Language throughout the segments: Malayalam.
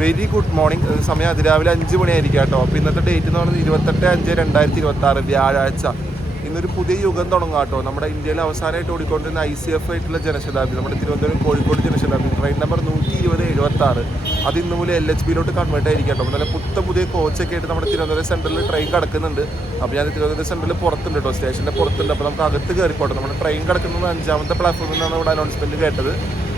Very good morning. സമയം അതിരാവിലെ 5 മണിയായിരിക്കും കേട്ടോ. അപ്പോൾ ഇന്നത്തെ ഡേറ്റ് എന്ന് പറയുന്നത് 28/5/2026 വ്യാഴാഴ്ച. ഇന്നൊരു പുതിയ യുഗം തുടങ്ങുക കേട്ടോ. നമ്മുടെ ഇന്ത്യയിൽ അവസാനമായിട്ട് ഓടിക്കൊണ്ടിരുന്ന ICF ആയിട്ടുള്ള ജനശതാബ്ദി, നമ്മുടെ തിരുവനന്തപുരം കോഴിക്കോട് ജനശതാബ്ദി ട്രെയിൻ നമ്പർ 120/76 അത് ഇന്ന് മുതൽ LHBയിലോട്ട് കൺവേർട്ട് ആയിരിക്കും കേട്ടോ. നല്ല പുതിയ കോച്ചൊക്കെ ആയിട്ട് നമ്മുടെ തിരുവനന്തപുരം സെൻട്രലിൽ ട്രെയിൻ കിടക്കുന്നുണ്ട്. അപ്പോൾ ഞാൻ തിരുവനന്തപുരം സെൻട്രലിൽ പുറത്തുണ്ട് കേട്ടോ, സ്റ്റേഷൻ്റെ പുറത്തുണ്ട്. അപ്പോൾ നമുക്ക് അകത്ത് കയറിക്കോട്ടെ. നമ്മുടെ ട്രെയിൻ കിടക്കുന്നത് 5ാമത്തെ പ്ലാറ്റ്ഫോമിൽ നിന്നാണ് ഇവിടെ അനൗൺസ്മെൻറ്റ് കേട്ടത്.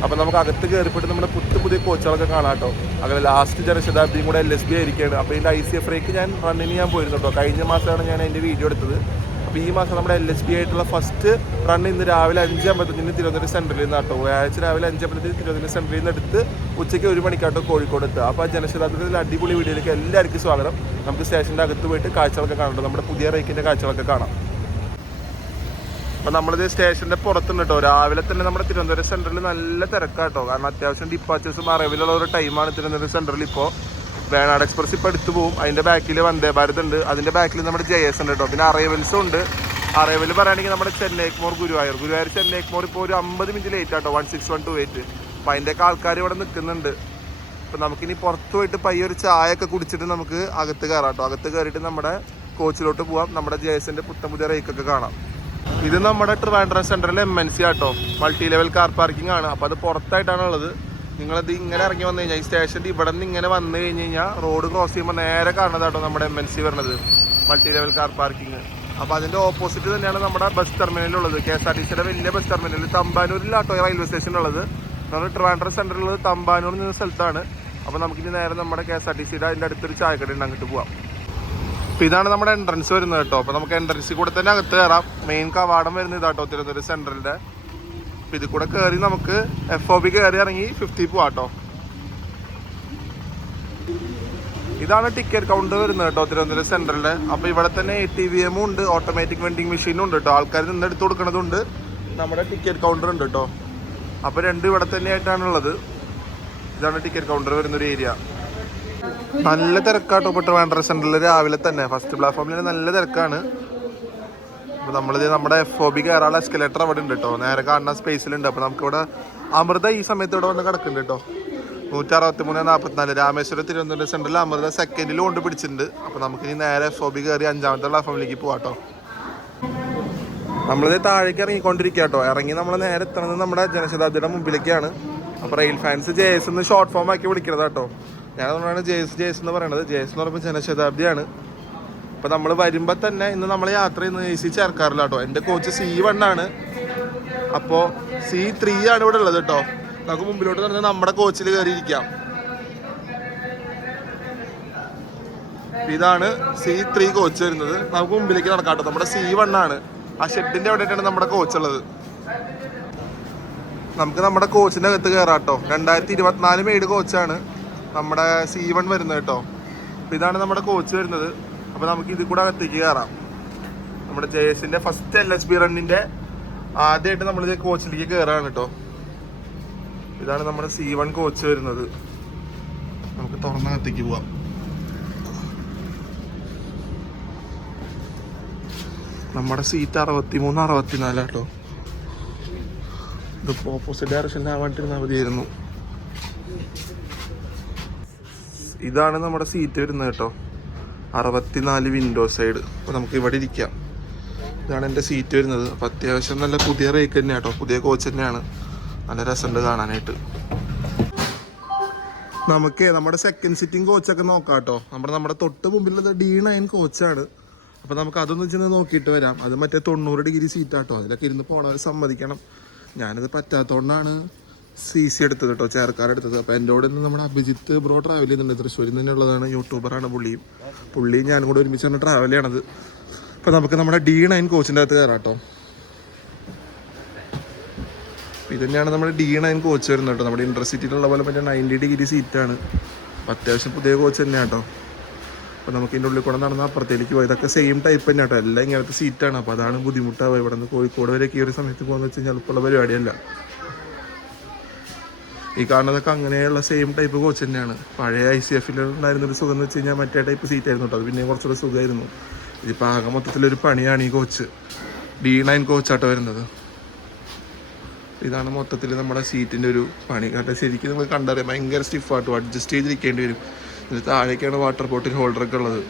അപ്പോൾ നമുക്ക് അകത്ത് കയറിപ്പോയിട്ട് നമ്മുടെ പുതിയ കോച്ചുകളൊക്കെ കാണാം കേട്ടോ. അങ്ങനെ ലാസ്റ്റ് ജനശതാബ്ദിയും കൂടെ LHB ആയിരിക്കുകയാണ്. അപ്പോൾ ഇതിൻ്റെ ICF റേക്ക് റണ്ണിന് ഞാൻ പോയിരുന്നു കേട്ടോ. കഴിഞ്ഞ മാസമാണ് ഞാൻ അതിൻ്റെ വീഡിയോ എടുത്തത്. അപ്പോൾ ഈ മാസം നമ്മുടെ LHB ആയിട്ടുള്ള ഫസ്റ്റ് റൺ ഇന്ന് രാവിലെ 5:55 തിരുവനന്തപുരം സെൻട്രലിൽ നിന്ന് കേട്ടോ. വ്യാഴാഴ്ച രാവിലെ 5:55 തിരുവനന്തപുരം സെൻട്രലിൽ നിന്ന് എടുത്ത് ഉച്ചയ്ക്ക് 1 മണിക്കാട്ടോ കോഴിക്കോട് എത്തുക. അപ്പോൾ ആ ജനശതാബ്ദത്തിൽ അടിപൊളി വീഡിയോയിലേക്ക് എല്ലാവർക്കും സ്വാഗതം. നമുക്ക് സ്റ്റേഷൻ്റെ അകത്ത് പോയിട്ട് കാഴ്ചകളൊക്കെ കാണാം. നമ്മുടെ പുതിയ റേക്കിൻ്റെ കാഴ്ചകളൊക്കെ കാണാം. അപ്പോൾ നമ്മളിത് സ്റ്റേഷൻ്റെ പുറത്തുണ്ട് കേട്ടോ. രാവിലെ തന്നെ നമ്മുടെ തിരുവനന്തപുരം സെൻട്രലിൽ നല്ല തിരക്കാട്ടോ. കാരണം അത്യാവശ്യം ഡിപ്പാച്ചേഴ്സും അറൈവലുള്ള ഒരു ടൈമാണ് തിരുവനന്തപുരം സെൻട്രലിൽ. ഇപ്പോൾ വേണാട് എക്സ്പ്രസ് ഇപ്പോൾ എടുത്തു പോകും. അതിൻ്റെ ബാക്കിൽ വന്ദേ ഭാരത് ഉണ്ട്. അതിൻ്റെ ബാക്കിൽ നമ്മുടെ JS ഉണ്ട് കേട്ടോ. പിന്നെ അറൈവൽസും ഉണ്ട്. അറൈവൽ പറയുകയാണെങ്കിൽ നമ്മുടെ ചെന്നൈ എഗ്മോർ ഗുരുവായൂർ ചെന്നൈ എഗ്മോർ ഇപ്പോൾ ഒരു 50 മിനിറ്റ് ലേറ്റ് ആട്ടോ. 16128. അപ്പോൾ അതിൻ്റെയൊക്കെ ആൾക്കാർ ഇവിടെ നിൽക്കുന്നുണ്ട്. അപ്പോൾ നമുക്കിനി പുറത്ത് പോയിട്ട് പയ്യെ ഒരു ചായയൊക്കെ കുടിച്ചിട്ട് നമുക്ക് അകത്ത് കയറാം കേട്ടോ. അകത്ത് കയറിയിട്ട് നമ്മുടെ കോച്ചിലോട്ട് പോവാം. നമ്മുടെ JSൻ്റെ പുതിയ റേക്കൊക്കെ കാണാം. ഇത് നമ്മുടെ ട്രിവാൻഡ്രം സെൻട്രലിലെ MNC ആട്ടോ. മൾട്ടി ലെവൽ കാർ പാർക്കിംഗ് ആണ്. അപ്പോൾ അത് പുറത്തായിട്ടാണ് ഉള്ളത്. നിങ്ങളത് ഇങ്ങനെ ഇറങ്ങി വന്നു കഴിഞ്ഞാൽ ഈ സ്റ്റേഷൻ്റെ ഇവിടെ നിന്ന് ഇങ്ങനെ വന്നു കഴിഞ്ഞ് കഴിഞ്ഞാൽ റോഡ് ക്രോസ് ചെയ്യുമ്പോൾ നേരെ കാണുന്നതാട്ടോ നമ്മുടെ MNC വരുന്നത്, മൾട്ടി ലെവൽ കാർ പാർക്കിംഗ്. അപ്പോൾ അതിൻ്റെ ഓപ്പോസിറ്റ് തന്നെയാണ് നമ്മുടെ ബസ് ടെർമിനലുള്ളത്. KSRTCയുടെ വലിയ ബസ് ടെർമിനൽ തമ്പാനൂരിലാട്ടോ റെയിൽവേ സ്റ്റേഷനുള്ളത്. നമ്മൾ ട്രിവാൻഡ്രം സെൻട്രലുള്ളത് തമ്പാനൂർ എന്ന സ്ഥലത്താണ്. അപ്പോൾ നമുക്കിനി നേരെ നമ്മുടെ KSRTCയുടെ അതിൻ്റെ അടുത്തൊരു ചായക്കട ഉണ്ട്, അങ്ങോട്ട് പോവാം. അപ്പോൾ ഇതാണ് നമ്മുടെ എൻട്രൻസ് വരുന്നത് കേട്ടോ. അപ്പോൾ നമുക്ക് എൻട്രൻസിൽ കൂടെ തന്നെ അകത്ത് കയറാം. മെയിൻ കവാടം വരുന്നത് ഇതാട്ടോ തിരുവനന്തപുരം സെൻട്രലിൻ്റെ. അപ്പോൾ ഇത് കൂടെ കയറി നമുക്ക് FOB കയറി ഇറങ്ങി 50 പോവാട്ടോ. ഇതാണ് ടിക്കറ്റ് കൗണ്ടർ വരുന്നത് കേട്ടോ തിരുവനന്തപുരം സെൻട്രലിൻ്റെ. അപ്പോൾ ഇവിടെ തന്നെ ATVM ഉണ്ട്, ഓട്ടോമാറ്റിക് വെൻഡിങ് മെഷീനും ഉണ്ട് കേട്ടോ. ആൾക്കാർ നിന്ന് എടുത്ത് കൊടുക്കണതുണ്ട്. നമ്മുടെ ടിക്കറ്റ് കൗണ്ടർ ഉണ്ട് കേട്ടോ. അപ്പോൾ രണ്ട് ഇവിടെ തന്നെ ആയിട്ടാണുള്ളത്. ഇതാണ് ടിക്കറ്റ് കൗണ്ടർ വരുന്നൊരു ഏരിയ. നല്ല തിരക്കാട്ടോ ഇപ്പോൾ ട്രിവാൻഡ്രം സെൻട്രലിൽ രാവിലെ തന്നെ. ഫസ്റ്റ് പ്ലാറ്റ്ഫോമിൽ നല്ല തിരക്കാണ്. അപ്പോൾ നമ്മളിത് നമ്മുടെ FOB കയറാനുള്ള എസ്കലേറ്റർ അവിടെ ഉണ്ട് കേട്ടോ. നേരെ കാണുന്ന സ്പേസിലുണ്ട്. അപ്പോൾ നമുക്കിവിടെ അമൃത ഈ സമയത്ത് ഇവിടെ വന്ന് കിടക്കുന്നുണ്ട് കേട്ടോ. 163/44 രാമേശ്വരം തിരുവനന്തപുരം സെൻട്രലിൽ അമൃത സെക്കൻഡിൽ കൊണ്ട് പിടിച്ചിട്ടുണ്ട്. അപ്പോൾ നമുക്കിനി നേരെ FOB കയറി 5ാമത്തെ പ്ലാറ്റ്ഫോമിലേക്ക് പോകാം കേട്ടോ. നമ്മളിത് താഴേക്ക് ഇറങ്ങിക്കൊണ്ടിരിക്കുക കേട്ടോ. ഇറങ്ങി നമ്മൾ നേരെ എത്തുന്നത് നമ്മുടെ ജനശതാബ്ദിയുടെ മുമ്പിലേക്കാണ്. അപ്പോൾ റെയിൽ ഫാൻസ് JS എന്ന് ഷോർട്ട് ഫോം ആക്കി വിളിക്കുന്നത് കേട്ടോ. ഞാനതുകൊണ്ടാണ് JS എന്ന് പറയുന്നത്. JS എന്ന് പറയുമ്പോൾ ജനശതാബ്ദിയാണ്. അപ്പോൾ നമ്മൾ വരുമ്പോൾ തന്നെ ഇന്ന് നമ്മൾ യാത്ര ചെയ്യുന്നത് AC ചേർക്കാറില്ല കേട്ടോ. എൻ്റെ കോച്ച് C1 ആണ്. അപ്പോൾ C3 ആണ് ഇവിടെ ഉള്ളത് കേട്ടോ. നമുക്ക് മുമ്പിലോട്ട് തന്നെ നമ്മുടെ കോച്ചിൽ കയറിയിരിക്കാം. ഇതാണ് C3 കോച്ച് വരുന്നത്. നമുക്ക് മുമ്പിലേക്ക് നടക്കാം കേട്ടോ. നമ്മുടെ C1 ആണ്. ആ ഷെഡിൻ്റെ അവിടെയായിട്ടാണ് നമ്മുടെ കോച്ചുള്ളത്. നമുക്ക് നമ്മുടെ കോച്ചിൻ്റെ അകത്ത് കയറാം കേട്ടോ. 2024 മെയ്ഡ് കോച്ചാണ് നമ്മുടെ C1 വരുന്നത് കേട്ടോ. അപ്പോൾ ഇതാണ് നമ്മുടെ കോച്ച് വരുന്നത്. അപ്പോൾ നമുക്ക് ഇതിൽ കൂടെ അകത്തേക്ക് കയറാം. നമ്മുടെ JSൻ്റെ ഫസ്റ്റ് LHB റണ്ണിൻ്റെ ആദ്യമായിട്ട് നമ്മളിത് കോച്ചിലേക്ക് കയറാണ് കേട്ടോ. ഇതാണ് നമ്മുടെ C1 കോച്ച് വരുന്നത്. നമുക്ക് തുറന്ന അകത്തേക്ക് പോവാം. നമ്മുടെ സീറ്റ് 63-64 കേട്ടോ. ഇത് ഓപ്പോസിറ്റ് ഡയറക്ഷനിലാവാണ്ടിരുന്നാൽ മതിയായിരുന്നു. ഇതാണ് നമ്മുടെ സീറ്റ് വരുന്നത് കേട്ടോ. 64 വിൻഡോ സൈഡ്. അപ്പോൾ നമുക്ക് ഇവിടെ ഇരിക്കാം. ഇതാണ് എൻ്റെ സീറ്റ് വരുന്നത്. അപ്പോൾ അത്യാവശ്യം നല്ല പുതിയ റേക്ക് തന്നെയാണ് കേട്ടോ. പുതിയ കോച്ച് തന്നെയാണ്. നല്ല രസമുണ്ട് കാണാനായിട്ട്. നമുക്ക് നമ്മുടെ സെക്കൻഡ് സിറ്റിംഗ് കോച്ചൊക്കെ നോക്കാം കേട്ടോ. നമ്മുടെ തൊട്ട് മുമ്പിലുള്ളത് D9 കോച്ചാണ്. അപ്പോൾ നമുക്ക് അതൊന്ന് ചെന്ന് നോക്കിയിട്ട് വരാം. അത് മറ്റേ 90 ഡിഗ്രി സീറ്റാട്ടോ. അതിലൊക്കെ ഇരുന്ന് പോകണവർ സമ്മതിക്കണം. ഞാനത് പറ്റാത്തതുകൊണ്ടാണ് CC എടുത്തത് കേട്ടോ, ചേർക്കാരെടുത്തത്. അപ്പോൾ എൻ്റെ കൂടെ നിന്ന് നമ്മുടെ അഭിജിത്ത് ബ്രോ ട്രാവൽ ചെയ്യുന്നുണ്ട്. തൃശ്ശൂരിൽ തന്നെ ഉള്ളതാണ്. യൂട്യൂബറാണ് പുള്ളിയും ഞാനും കൂടെ ഒരുമിച്ചാണ് ട്രാവൽ ചെയ്യണത്. അപ്പോൾ നമുക്ക് നമ്മുടെ D9 കോച്ചിൻ്റെ അകത്ത് കയറാം കേട്ടോ. ഇത് തന്നെയാണ് നമ്മുടെ D9 കോച്ച് വരുന്നത് കേട്ടോ. നമ്മുടെ ഇൻട്രസിറ്റിയിലുള്ള പോലെ മറ്റേ 90 ഡിഗ്രി സീറ്റാണ്. അപ്പോൾ അത്യാവശ്യം പുതിയ കോച്ച് തന്നെയാണ് കേട്ടോ. അപ്പോൾ നമുക്ക് ഇതിൻ്റെ ഉള്ളിൽ കൂടെ നടന്ന് അപ്പുറത്തേക്ക് പോയി. ഇതൊക്കെ സെയിം ടൈപ്പ് തന്നെ കേട്ടോ. എല്ലാം ഇങ്ങനത്തെ സീറ്റാണ്. അപ്പോൾ അതാണ് ബുദ്ധിമുട്ടാവുക. ഇവിടെ നിന്ന് കോഴിക്കോട് വരെയൊക്കെ ഈ ഒരു സമയത്ത് പോകുന്നത് വെച്ച് കഴിഞ്ഞാൽ എളുപ്പമുള്ള പരിപാടിയല്ല. ഈ കാണുന്നതൊക്കെ അങ്ങനെയുള്ള സെയിം ടൈപ്പ് കോച്ച് തന്നെയാണ്. പഴയ ICFൽ ഉണ്ടായിരുന്നൊരു സുഖം എന്ന് വെച്ച് കഴിഞ്ഞാൽ മറ്റേ ടൈപ്പ് സീറ്റായിരുന്നു കേട്ടോ. അത് പിന്നെ കുറച്ചുകൂടെ സുഖമായിരുന്നു. ഇതിപ്പോൾ ആകെ മൊത്തത്തിലൊരു പണിയാണ് ഈ കോച്ച്. D9 കോച്ചാട്ടോ വരുന്നത്. ഇതാണ് മൊത്തത്തിൽ നമ്മുടെ സീറ്റിൻ്റെ ഒരു പണി. കാരണം ശരിക്കും നമുക്ക് കണ്ടറിയാം ഭയങ്കര സ്റ്റിഫായിട്ടും അഡ്ജസ്റ്റ് ചെയ്തിരിക്കേണ്ടി വരും. ഇതിന് താഴേക്കാണ് വാട്ടർ ബോട്ടിൽ ഹോൾഡറൊക്കെ ഉള്ളത്.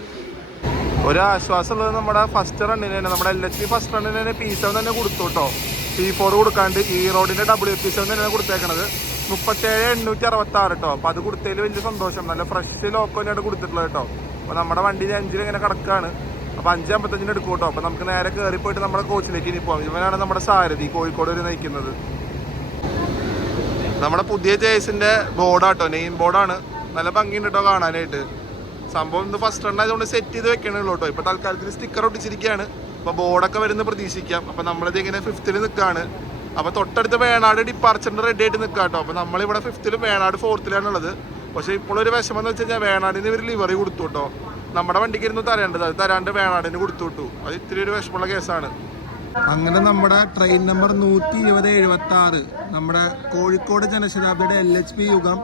ഒരാശ്വാസമുള്ളത് നമ്മുടെ ഫസ്റ്റ് റണ്ണിന് തന്നെ, നമ്മുടെ LHP ഫസ്റ്റ് റണ്ണിന് തന്നെ P7 തന്നെ കൊടുത്തു കേട്ടോ. P4 കൊടുക്കാണ്ട് ഈ റോഡിൻ്റെ WP7 തന്നെയാണ് കൊടുത്തേക്കണത്. 37,866 കേട്ടോ. അപ്പോൾ അത് കൊടുത്തതിൽ വലിയ സന്തോഷം. നല്ല ഫ്രഷ് ലോക്കോ തന്നെയാണ് കൊടുത്തിട്ടുള്ളത് കേട്ടോ. അപ്പോൾ നമ്മുടെ വണ്ടിയിൽ 5 ഇങ്ങനെ കിടക്കുകയാണ്. അപ്പോൾ 5:55 എടുക്കും കേട്ടോ. അപ്പോൾ നമുക്ക് നേരെ കയറി പോയിട്ട് നമ്മുടെ കോച്ചിലേക്ക് ഇനി പോകാം. ഇവനാണ് നമ്മുടെ സാരഥി, കോഴിക്കോട് വരെ നയിക്കുന്നത്. നമ്മുടെ പുതിയ ജേഴ്സിൻ്റെ ബോർഡാട്ടോ, നെയിം ബോർഡാണ്. നല്ല ഭംഗിയുണ്ട് കേട്ടോ കാണാനായിട്ട്. സംഭവം ഇന്ന് ഫസ്റ്റ് റൺ ആയതുകൊണ്ട് സെറ്റ് ചെയ്ത് വെക്കണുള്ളൂ കേട്ടോ. ഇപ്പോൾ തൽക്കാലത്തിൽ സ്റ്റിക്കർ ഒട്ടിച്ചിരിക്കുകയാണ്. അപ്പോൾ ബോർഡൊക്കെ വരുന്ന പ്രതീക്ഷിക്കാം. അപ്പോൾ നമ്മളിത് ഇങ്ങനെ 5th നിൽക്കുകയാണ്. അപ്പോൾ തൊട്ടടുത്ത് വേണാട് ഡിപ്പാർച്ചറിൻ്റെ റെഡി ആയിട്ട് നിൽക്കുക കേട്ടോ. അപ്പോൾ നമ്മളിവിടെ 5th വേണാട് 4th ഉള്ളത്. പക്ഷേ ഇപ്പോഴൊരു വിഷമം എന്ന് വെച്ച് കഴിഞ്ഞാൽ വേണാടിന് ഇവർ ലിവറി കൊടുത്തു കേട്ടോ. നമ്മുടെ വണ്ടിക്ക് ഇരുന്ന് തരേണ്ടത്, അത് തരാണ്ട് വേണാടിന് കൊടുത്തു വിട്ടു. അത് ഇത്തിരി ഒരു വിഷമമുള്ള കേസാണ്. അങ്ങനെ നമ്മുടെ ട്രെയിൻ നമ്പർ 120/76 നമ്മുടെ കോഴിക്കോട് ജനശതാബ്ദിയുടെ LHP യുഗം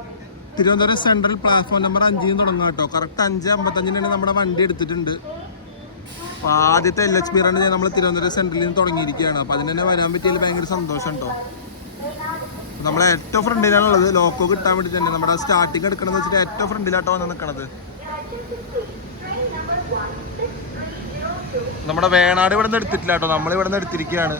തിരുവനന്തപുരം സെൻട്രൽ പ്ലാറ്റ്ഫോം നമ്പർ 5 തുടങ്ങാം കേട്ടോ. കറക്റ്റ് 5:55 നമ്മുടെ വണ്ടി എടുത്തിട്ടുണ്ട്. അപ്പോൾ ആദ്യത്തെ LHP റൺ നമ്മൾ തിരുവനന്തപുരം സെൻട്രലിൽ നിന്ന് തുടങ്ങിയിരിക്കുകയാണ്. അപ്പോൾ അതിന് തന്നെ വരാൻ പറ്റിയതിൽ ഭയങ്കര സന്തോഷം കേട്ടോ. നമ്മളെ ഏറ്റവും ഫ്രണ്ടിലാണുള്ളത്, ലോക്കോ കിട്ടാൻ വേണ്ടി തന്നെ. നമ്മുടെ സ്റ്റാർട്ടിങ് എടുക്കണമെന്ന് വെച്ചിട്ട് ഏറ്റവും ഫ്രണ്ടിലാട്ടോ വന്ന് നിൽക്കണത്. നമ്മുടെ വേണാട് ഇവിടെ നിന്ന് എടുത്തിട്ടില്ല കേട്ടോ, നമ്മളിവിടെ നിന്ന് എടുത്തിരിക്കുകയാണ്.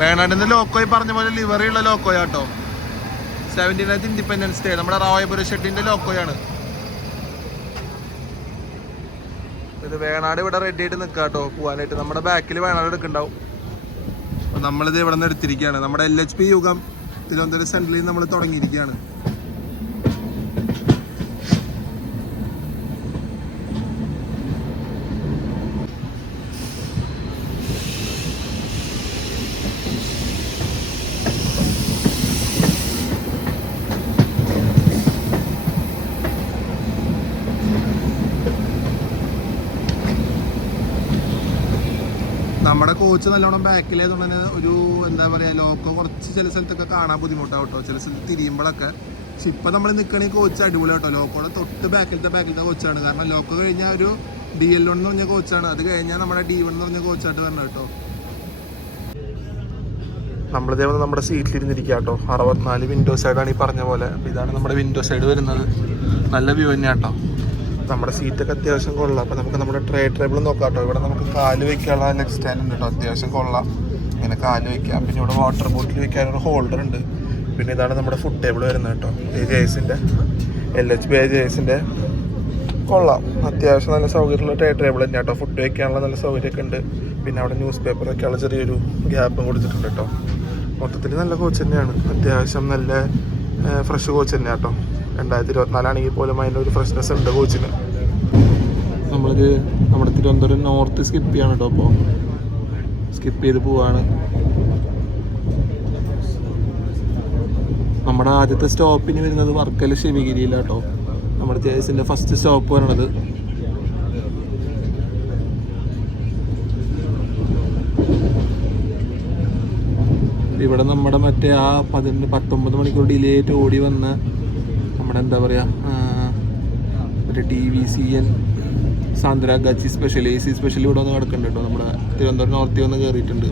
വേണാടിന്റെ ലോക്കോയി പറഞ്ഞ പോലെ ലിവറിയുള്ള ലോക്കോയാട്ടോ. 79th ഇൻഡിപെൻഡൻസ് ഡേ നമ്മുടെ റായപുര ഷെഡിന്റെ ലോക്കോയാണ് ഇത്. വേണാട് ഇവിടെ റെഡി ആയിട്ട് നിൽക്കുക കേട്ടോ പോകാനായിട്ട്. നമ്മുടെ ബാക്കിൽ വേണാട് എടുക്കുന്നുണ്ടാവും. അപ്പം നമ്മളിത് ഇവിടെ നിന്ന് എടുത്തിരിക്കുകയാണ്. നമ്മുടെ LHP യുഗം തിരുവനന്തപുരം സെൻട്രലിൽ നമ്മൾ തുടങ്ങിയിരിക്കുകയാണ്. നമ്മുടെ കോച്ച് നല്ലോണം ബാക്കിലായതുകൊണ്ട് തന്നെ ഒരു എന്താ പറയുക, ലോക്കോ കുറച്ച് ചില സ്ഥലത്തൊക്കെ കാണാൻ ബുദ്ധിമുട്ടാണ് കേട്ടോ, ചില സ്ഥലത്ത് തിരിയുമ്പോഴൊക്കെ. പക്ഷെ ഇപ്പം നമ്മൾ നിൽക്കണമെങ്കിൽ കോച്ച് അടിപൊളി കേട്ടോ. ലോക്കോടെ തൊട്ട് ബാക്കിലത്തെ കോച്ചാണ്. കാരണം ലോക്കോ കഴിഞ്ഞാൽ ഒരു DL1 എന്ന് പറഞ്ഞ കോച്ചാണ്, അത് കഴിഞ്ഞാൽ നമ്മുടെ D1 എന്ന് പറഞ്ഞ കോച്ചായിട്ട് വരണം കേട്ടോ. നമ്മളിതേപോലെ നമ്മുടെ സീറ്റിലിരുന്നിരിക്കുക കേട്ടോ. 64 വിൻഡോ സൈഡാണ് ഈ പറഞ്ഞ പോലെ. അപ്പോൾ ഇതാണ് നമ്മുടെ വിൻഡോ സൈഡ് വരുന്നത്. നല്ല വ്യൂ തന്നെയാണ് കേട്ടോ. നമ്മുടെ സീറ്റൊക്കെ അത്യാവശ്യം കൊള്ളാം. അപ്പോൾ നമുക്ക് നമ്മുടെ ടേബിൾ നോക്കാം കേട്ടോ. ഇവിടെ നമുക്ക് കാല് വയ്ക്കാനുള്ള ലെഗ് സ്റ്റാൻഡ് ഉണ്ട് കേട്ടോ, അത്യാവശ്യം കൊള്ളാം. ഇങ്ങനെ കാല് വയ്ക്കാം. പിന്നെ ഇവിടെ വാട്ടർ ബോട്ടിൽ വയ്ക്കാനൊരു ഹോൾഡർ ഉണ്ട്. പിന്നെ ഇതാണ് നമ്മുടെ ഫുഡ് ടേബിൾ വരുന്നത് കേട്ടോ. ഈ ജേഴ്സിൻ്റെ LHP ജേഴ്സിൻ്റെ കൊള്ളാം, അത്യാവശ്യം നല്ല സൗകര്യമുള്ള ടേബിൾ തന്നെയാണ് കേട്ടോ. ഫുഡ് വയ്ക്കാനുള്ള നല്ല സൗകര്യമൊക്കെ ഉണ്ട്. പിന്നെ അവിടെ ന്യൂസ് പേപ്പർ വയ്ക്കാനുള്ള ചെറിയൊരു ഗ്യാപ്പും കൊടുത്തിട്ടുണ്ട് കേട്ടോ. മൊത്തത്തിൽ നല്ല കോച്ച് തന്നെയാണ്, അത്യാവശ്യം നല്ല ഫ്രഷ് കോച്ച് തന്നെയാണ് കേട്ടോ. 2024 ആണെങ്കിൽ പോലും അതിൻ്റെ ഒരു ഫ്രഷ്നെസ് ഉണ്ട് കോച്ചിന്. നമ്മളിത് നമ്മുടെ തിരുവനന്തപുരം നോർത്ത് സ്കിപ്പ് ചെയ്യാണ് കേട്ടോ. അപ്പോൾ സ്കിപ്പ് ചെയ്ത് പോവാണ്. നമ്മുടെ ആദ്യത്തെ സ്റ്റോപ്പിന് വരുന്നത് വർക്കല ശിവഗിരിയിലാണ് കേട്ടോ. നമ്മുടെ ജേഴ്സിൻ്റെ ഫസ്റ്റ് സ്റ്റോപ്പ് പറയണത്. ഇവിടെ നമ്മുടെ മറ്റേ ആ 19 മണിക്കൂർ ഡിലേ ആയിട്ട് ഓടി വന്ന നമ്മുടെ എന്താ പറയുക, മറ്റേ TVCN സാന്ദ്രാഗാച്ചി സ്പെഷ്യൽ AC സ്പെഷ്യൽ ഇവിടെ വന്ന് കിടക്കുന്നുണ്ട് കേട്ടോ. നമ്മുടെ തിരുവനന്തപുരം നോർത്തിൽ വന്ന് കയറിയിട്ടുണ്ട്.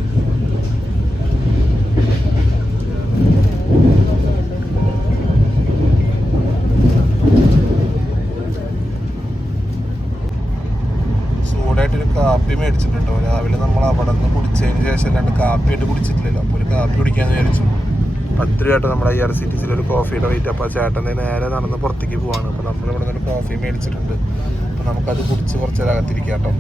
ചൂടായിട്ടൊരു കാപ്പി മേടിച്ചിട്ടുണ്ട് കേട്ടോ. രാവിലെ നമ്മൾ അവിടെ നിന്ന് കുടിച്ചതിന് ശേഷം അല്ലാണ്ട് കാപ്പിയായിട്ട് കുടിച്ചിട്ടില്ലല്ലോ. അപ്പോൾ ഒരു കാപ്പി കുടിക്കാമെന്ന് വിചാരിച്ചു. 10 രൂപ നമ്മുടെ IRCTC ഒരു കോഫിയുടെ വെയിറ്റ്. അപ്പോൾ ചേട്ടൻ്റെ നേരെ നടന്ന് പുറത്തേക്ക് പോവാണ്. അപ്പോൾ നമ്മളിവിടെ നിന്ന് ഒരു കോഫി മേടിച്ചിട്ടുണ്ട്. അപ്പോൾ നമുക്കത് കുടിച്ച് കുറച്ച് നേരം അകത്തിരിക്കാം കേട്ടോ.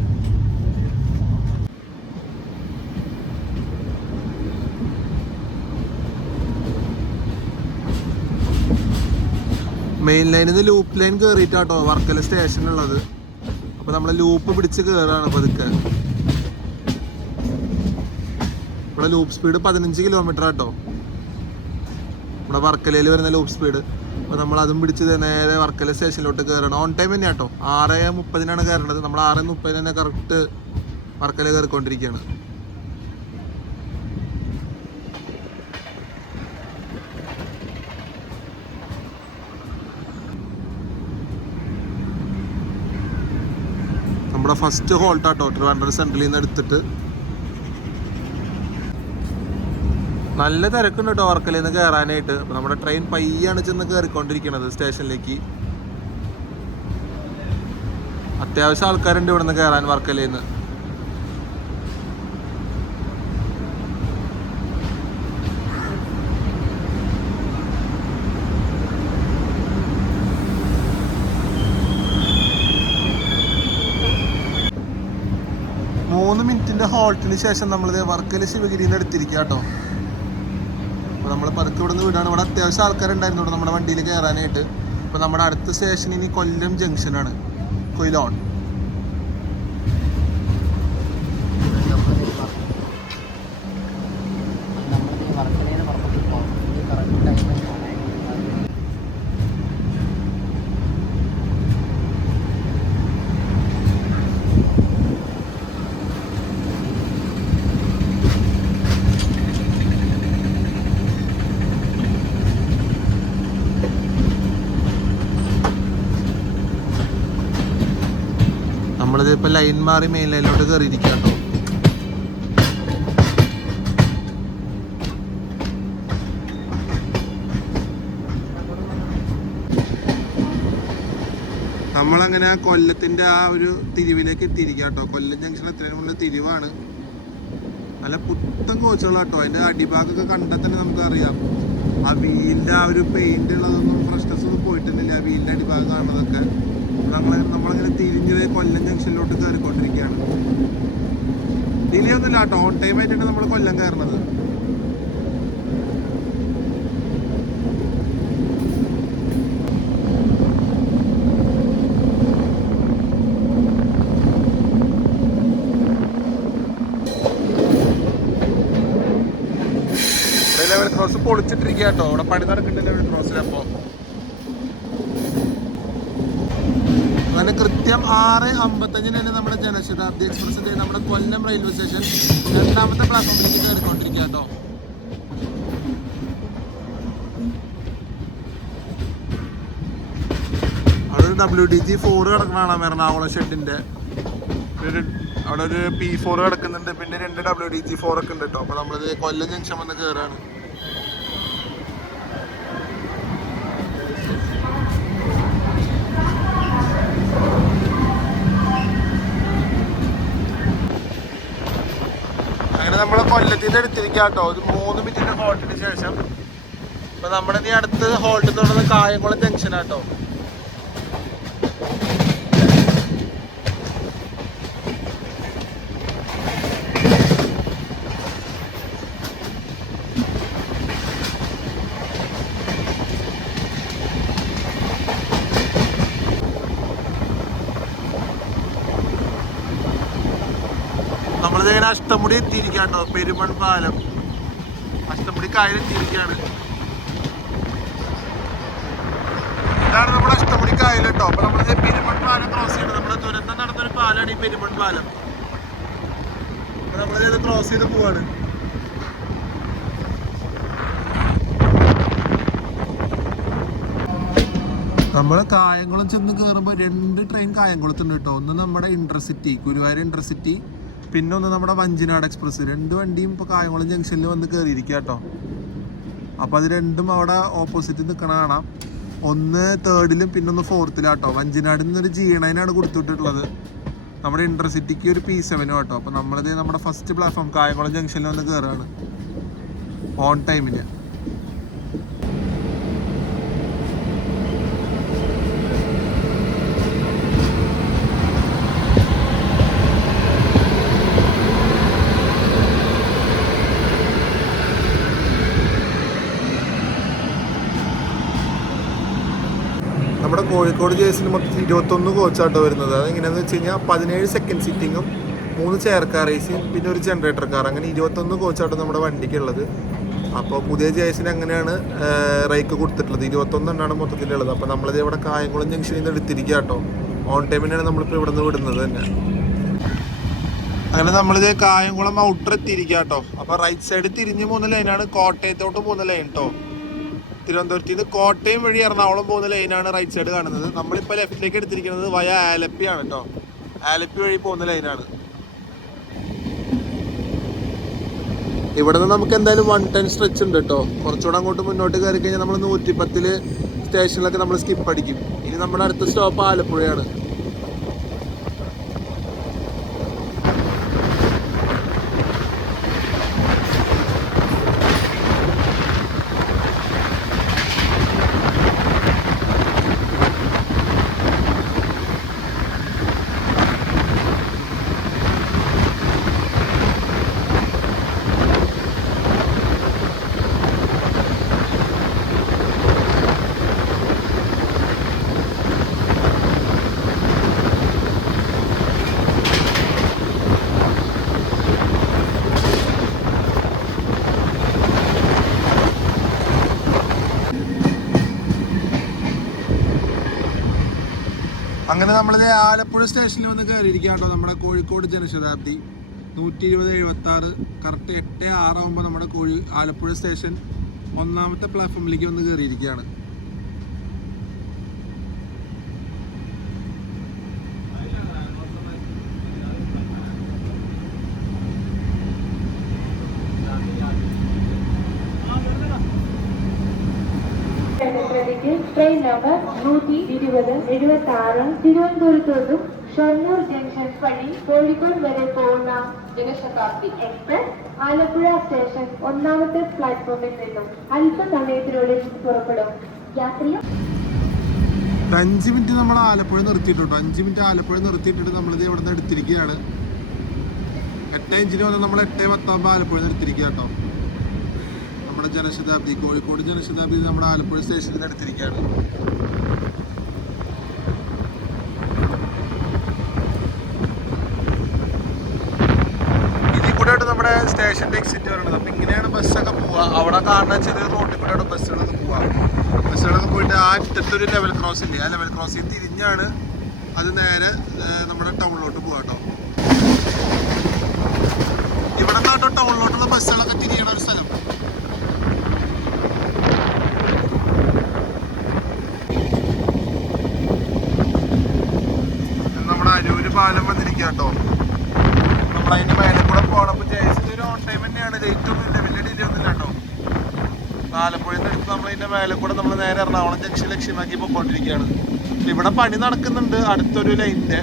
മെയിൻ ലൈനിൽ നിന്ന് ലൂപ്പ് ലൈൻ കയറിയിട്ടാട്ടോ വർക്കല സ്റ്റേഷനുള്ളത്. അപ്പോൾ നമ്മൾ ലൂപ്പ് പിടിച്ച് കയറാണ് പതുക്കെ. ഇവിടെ ലൂപ്പ് സ്പീഡ് 15 കിലോമീറ്റർ ആട്ടോ. നമ്മുടെ വർക്കലയിൽ വരുന്ന ലൂപ്പ് സ്പീഡ്. അപ്പോൾ നമ്മൾ അതും പിടിച്ച് നേരെ വർക്കല സ്റ്റേഷനിലോട്ട് കയറണം. ഓൺ ടൈം തന്നെ കേട്ടോ. 6:30 കയറേണ്ടത്. നമ്മൾ 6:30 തന്നെ കറക്റ്റ് വർക്കല കയറിക്കൊണ്ടിരിക്കുകയാണ്. നമ്മുടെ ഫസ്റ്റ് ഹോൾട്ടാട്ടോ ട്രിവാൻഡ്രം സെൻട്രലിൽ നിന്ന് എടുത്തിട്ട് നല്ല തിരക്കുണ്ട് കേട്ടോ വർക്കലയിൽ നിന്ന് കയറാനായിട്ട്. അപ്പോൾ നമ്മുടെ ട്രെയിൻ പയ്യാണ് ചെന്ന് കയറിക്കൊണ്ടിരിക്കുന്നത് സ്റ്റേഷനിലേക്ക്. അത്യാവശ്യം ആൾക്കാരുണ്ട് ഇവിടെ നിന്ന് കയറാൻ വർക്കലയിൽ നിന്ന്. മൂന്ന് മിനിറ്റിൻ്റെ ഹോൾട്ടിന് ശേഷം നമ്മളിത് വർക്കല ശിവഗിരിയിൽ നിന്ന് എടുത്തിരിക്കുക കേട്ടോ. അപ്പോൾ നമ്മൾ പതുക്കെ ഇവിടെ നിന്ന് വിടാണ്. ഇവിടെ അത്യാവശ്യം ആൾക്കാരുണ്ടായിരുന്നു ഇവിടെ നമ്മുടെ വണ്ടിയിൽ കയറാനായിട്ട്. അപ്പോൾ നമ്മുടെ അടുത്ത സ്റ്റേഷൻ ഇനി കൊല്ലം ജംഗ്ഷനാണ്, കൊയിലോൺ. നമ്മളിത് ഇപ്പോൾ ലൈൻ മാറി മെയിൻ ലൈനിലോട്ട് കയറിയിരിക്കുക കേട്ടോ. നമ്മളങ്ങനെ കൊല്ലത്തിൻ്റെ ആ ഒരു തിരിവിലേക്ക് എത്തിയിരിക്കുക കേട്ടോ. കൊല്ലം ജംഗ്ഷൻ എത്തുന്നതിനുള്ള തിരിവാണ്. നല്ല പുത്തൻ കോച്ചുകളാട്ടോ. അതിൻ്റെ അടിഭാഗമൊക്കെ കണ്ടാൽ തന്നെ നമുക്കറിയാം ആ വീലിൻ്റെ ആ ഒരു പെയിൻ്റ് ഉള്ളതൊന്നും ഫ്രഷ്നസ് ഒന്നും പോയിട്ടുന്നില്ല. ആ വീലിൻ്റെ അടിഭാഗം കാണുന്നതൊക്കെ നമ്മളിങ്ങനെ തിരിഞ്ഞത് കൊല്ലം ജംഗ്ഷനിലോട്ട് കയറിക്കൊണ്ടിരിക്കുകയാണ്. ഡിലേ ഒന്നുമില്ല കേട്ടോ. ഓൺ ടൈം ആയിട്ടാണ് നമ്മൾ കൊല്ലം കയറുന്നത്. ലെവൽ ക്രോസ് പൊളിച്ചിട്ടിരിക്കുക കേട്ടോ. അവിടെ പണി നടക്കുന്നുണ്ട് ലെവൽ ക്രോസിൽ. അപ്പോൾ അങ്ങനെ കൃത്യം 6:55 തന്നെ നമ്മുടെ ജനശതാബ്ദി എക്സ്പ്രസിന്റെ നമ്മുടെ കൊല്ലം റെയിൽവേ സ്റ്റേഷൻ രണ്ടാമത്തെ പ്ലാറ്റ്ഫോമിലേക്ക് കയറിക്കൊണ്ടിരിക്കുക കേട്ടോ. അവിടെ ഒരു WDG4 കിടക്കണതാണ് എറണാകുളം ഷെഡിന്റെ. അവിടെ ഒരു P4 കിടക്കുന്നുണ്ട്. പിന്നെ 2 WDG4 ഒക്കെ ഉണ്ട് കേട്ടോ. അപ്പോൾ നമ്മളിത് കൊല്ലം ജംഗ്ഷൻ വന്ന് കയറാണ്. അങ്ങനെ നമ്മൾ കൊല്ലത്തിൻ്റെ അടുത്തിരിക്കുക കേട്ടോ. ഒരു 3 മിനിറ്റിൻ്റെ ഹോൾട്ടിന് ശേഷം. അപ്പോൾ നമ്മുടെ ഇനി അടുത്ത് ഹോൾട്ട് തുടങ്ങുന്നത് കായംകുളം ജംഗ്ഷനാട്ടോ. നമ്മളിതിങ്ങനെ അഷ്ടമുടി എത്തിയിരിക്കുക കേട്ടോ. പെരുമൺ പാലം അഷ്ടമുടി കായൽ എത്തിയിരിക്കുകയാണ്. ഇതാണ് നമ്മുടെ അഷ്ടമുടി കായൽ കേട്ടോ. അപ്പൊ നമ്മളിത് പെരുമൺ പാലം ക്രോസ് ചെയ്യണം. നമ്മുടെ ദുരന്തം നടന്നൊരു പാലാണ് ഈ പെരുമൺ പാലം. അപ്പൊ നമ്മളിത് ക്രോസ് ചെയ്ത് പോവാണ്. നമ്മൾ കായംകുളം ചെന്ന് കയറുമ്പോൾ 2 ട്രെയിൻ കായംകുളത്തുണ്ട് കേട്ടോ. ഒന്ന് നമ്മുടെ ഇന്റർസിറ്റി, ഗുരുവായൂർ ഇന്റർസിറ്റി, പിന്നെ ഒന്ന് നമ്മുടെ വഞ്ചിനാട് എക്സ്പ്രസ്. 2 വണ്ടിയും ഇപ്പോൾ കായംകുളം ജംഗ്ഷനിൽ വന്ന് കയറിയിരിക്കുക കേട്ടോ. അപ്പോൾ അത് രണ്ടും അവിടെ ഓപ്പോസിറ്റ് നിൽക്കണ കാണാം. ഒന്ന് 3ലും പിന്നെ ഒന്ന് 4ത്തിലാട്ടോ. വഞ്ചിനാടിൽ നിന്നൊരു G9 കൊടുത്തിട്ടുള്ളത്. നമ്മുടെ ഇന്റർസിറ്റിക്ക് ഒരു P7 കേട്ടോ. അപ്പോൾ നമ്മളിത് നമ്മുടെ ഫസ്റ്റ് പ്ലാറ്റ്ഫോം കായംകുളം ജംഗ്ഷനിൽ വന്ന് കയറുകയാണ് ഓൺ ടൈമിന്. നമ്മുടെ കോഴിക്കോട് ജേസിന് മൊത്തം 21 കോച്ചാട്ടോ വരുന്നത്. അതെങ്ങനെയാണെന്ന് വെച്ച് കഴിഞ്ഞാൽ 17 സെക്കൻഡ് സീറ്റിങ്ങും 3 ചെയർ കാർ AC പിന്നെ ഒരു ജനറേറ്റർ കാർ, അങ്ങനെ 21 കോച്ചാട്ടോ നമ്മുടെ വണ്ടിക്കുള്ളത്. അപ്പോൾ പുതിയ ജേസിന് അങ്ങനെയാണ് റേക്ക് കൊടുത്തിട്ടുള്ളത്. 21 എണ്ണമാണ് മൊത്തത്തിലുള്ളത്. അപ്പോൾ നമ്മളിത് ഇവിടെ കായംകുളം ജംഗ്ഷനിൽ നിന്ന് എടുത്തിരിക്കുക കേട്ടോ. ഓൺ ടൈമിനാണ് നമ്മളിപ്പോൾ ഇവിടെ നിന്ന് വിടുന്നത് തന്നെ. അങ്ങനെ നമ്മളിത് കായംകുളം ഔട്ടർ എത്തിയിരിക്കുക കേട്ടോ. അപ്പോൾ റൈറ്റ് സൈഡ് തിരിഞ്ഞ് പോകുന്ന ലൈനാണ് കോട്ടയത്തോട്ട് പോകുന്ന ലൈൻ കേട്ടോ. തിരുവനന്തപുരത്ത് നിന്ന് കോട്ടയം വഴി എറണാകുളം പോകുന്ന ലൈനാണ് റൈറ്റ് സൈഡ് കാണുന്നത്. നമ്മളിപ്പോൾ ലെഫ്റ്റിലേക്ക് എടുത്തിരിക്കുന്നത് വയ ആലപ്പിയാണ് കേട്ടോ. ആലപ്പി വഴി പോകുന്ന ലൈനാണ്. ഇവിടെ നിന്ന് നമുക്ക് എന്തായാലും 110 സ്ട്രെച്ച് ഉണ്ട് കേട്ടോ. കുറച്ചുകൂടെ അങ്ങോട്ട് മുന്നോട്ട് കയറി കഴിഞ്ഞാൽ നമ്മൾ 110 സ്റ്റേഷനിലൊക്കെ നമ്മൾ സ്കിപ്പ് അടിക്കും. ഇനി നമ്മുടെ അടുത്ത സ്റ്റോപ്പ് ആലപ്പുഴയാണ്. അങ്ങനെ നമ്മളിത് ആലപ്പുഴ സ്റ്റേഷനിൽ വന്ന് കയറിയിരിക്കുക കേട്ടോ. നമ്മുടെ കോഴിക്കോട് ജനശതാബ്ദി 120/76 കറക്റ്റ് 8:06 ആകുമ്പോൾ നമ്മുടെ ആലപ്പുഴ സ്റ്റേഷൻ 1ാമത്തെ പ്ലാറ്റ്ഫോമിലേക്ക് വന്ന് കയറിയിരിക്കുകയാണ്. ട്രെയിൻ നമ്പർ 120/76 തിരുവനന്തപുരത്തോട്ടും ഷൊർണൂർ ജംഗ്ഷൻ വഴി കോഴിക്കോട് വരെ പോകുന്ന ജനശതാബ്ദി എക്സ്പ്രസ് ആലപ്പുഴ സ്റ്റേഷൻ 1ാമത്തെ പ്ലാറ്റ്ഫോമിൽ നിന്നും അല്പസമയത്തിനുള്ളിൽ പുറപ്പെടും. യാത്രിക 5 മിനിറ്റ് നമ്മൾ ആലപ്പുഴ നിർത്തിയിട്ടുണ്ട്. 5 മിനിറ്റ് ആലപ്പുഴ നിർത്തിയിട്ടിട്ട് നമ്മളിത് ഇവിടെ നിന്ന് എടുത്തിരിക്കുകയാണ്. 8:05 വന്ന് നമ്മൾ 8:10 ആലപ്പുഴ നിർത്തിയിരിക്കുക കേട്ടോ. നമ്മുടെ ജനശതാബ്ദി കോഴിക്കോട് ജനശതാബ്ദി നമ്മുടെ ആലപ്പുഴ സ്റ്റേഷനിൽ എടുത്തിരിക്കുകയാണ്. ഇതിൽ കൂടെ നമ്മുടെ സ്റ്റേഷൻ്റെ എക്സിറ്റ് വരണത്. അപ്പം ഇങ്ങനെയാണ് ബസ്സൊക്കെ പോവുക. അവിടെ കാണുന്ന ചെറിയ റോഡിൽ കൂടെയാണ് ബസ്സുകളൊക്കെ പോവുക. ബസ്സുകളൊക്കെ പോയിട്ട് ആ അറ്റത്തൊരു ലെവൽ ക്രോസ് ഇല്ലേ, ആ ലെവൽ ക്രോസിൽ തിരിഞ്ഞാണ് അത് നേരെ നമ്മുടെ ടൗണിലോട്ട് പോവുക കേട്ടോ. ഇവിടെ നിന്നാട്ടോ ടൗണിലോട്ടുള്ള ബസ്സുകളൊക്കെ തിരിയണ ഒരു സ്ഥലം. പാലം വന്നിരിക്കുക കേട്ടോ. നമ്മളതിൻ്റെ മേലെ കൂടെ പോകണപ്പോൾ ജയസിൻ്റെ ഒരു ഓൺ ടൈം തന്നെയാണ്. ലേറ്റ് ഒന്നുമില്ല, വലിയ ഡിലേ ഒന്നുമില്ല കേട്ടോ. ആലപ്പുഴയിൽ നിന്ന് എടുത്ത് നമ്മളതിൻ്റെ മേലെ കൂടെ നമ്മൾ നേരെ എറണാകുളം ജംഗ്ഷൻ ലക്ഷ്യമാക്കി പോയിക്കൊണ്ടിരിക്കുകയാണ്. ഇവിടെ പണി നടക്കുന്നുണ്ട് അടുത്തൊരു ലൈനിൻ്റെ.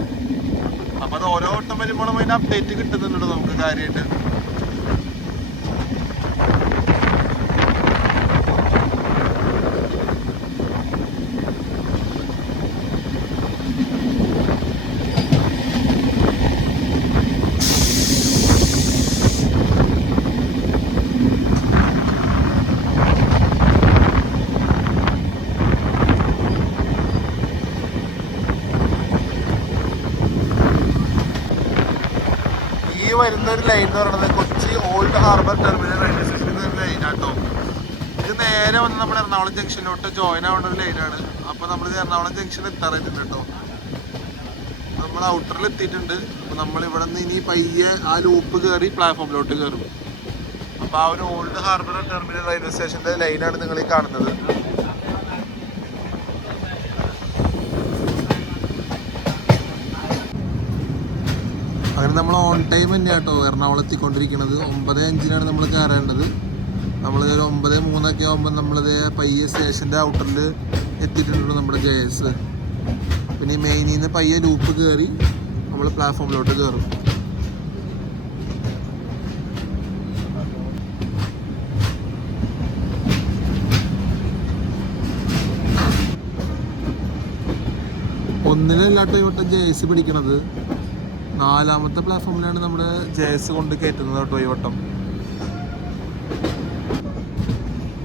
അപ്പോൾ അത് ഓരോ ഓട്ടം വരുമ്പോഴും അതിൻ്റെ അപ്ഡേറ്റ് കിട്ടുന്നുണ്ട് നമുക്ക് കാര്യമായിട്ട്. വരുന്ന ഒരു ലൈൻ എന്ന് പറയുന്നത് Kochi old harbour terminal railway സ്റ്റേഷനിൽ ഒരു ലൈനാട്ടോ. ഇത് നേരെ വന്ന് നമ്മുടെ എറണാകുളം ജംഗ്ഷനിലോട്ട് ജോയിൻ ആവേണ്ട ഒരു ലൈനാണ്. അപ്പോൾ നമ്മളിത് എറണാകുളം ജംഗ്ഷനിൽ എത്താറായിട്ടുണ്ട് കേട്ടോ. നമ്മൾ ഔട്ടറിൽ എത്തിയിട്ടുണ്ട്. അപ്പോൾ നമ്മളിവിടെ നിന്ന് ഇനി പയ്യെ ആ ലൂപ്പ് കയറി പ്ലാറ്റ്ഫോമിലോട്ട് കയറും. അപ്പോൾ ആ ഒരു ഓൾഡ് ഹാർബർ ടെർമിനൽ റെയിൽവേ സ്റ്റേഷൻ്റെ ലൈനാണ് നിങ്ങൾ ഈ കാണുന്നത്. അങ്ങനെ നമ്മൾ ഓൺ ടൈം തന്നെ കേട്ടോ എറണാകുളം എത്തിക്കൊണ്ടിരിക്കുന്നത്. 9:05 നമ്മൾ കയറേണ്ടത്. നമ്മളിതൊരു 9:03 ആകുമ്പോൾ നമ്മളിത് പയ്യെ സ്റ്റേഷൻ്റെ ഔട്ടറിൽ എത്തിയിട്ടുണ്ട് നമ്മുടെ ജയസ്. പിന്നെ ഈ മെയിനിൽ നിന്ന് പയ്യെ ലൂപ്പ് കയറി നമ്മൾ പ്ലാറ്റ്ഫോമിലോട്ട് കയറും. ഒന്നിനല്ലാട്ടോ ഇവട്ടം ജയസ് പിടിക്കണത്. 4ാമത്തെ പ്ലാറ്റ്ഫോമിലാണ് നമ്മുടെ ജയസ് കൊണ്ട് കയറ്റുന്നത് കേട്ടോ ഈ വട്ടം.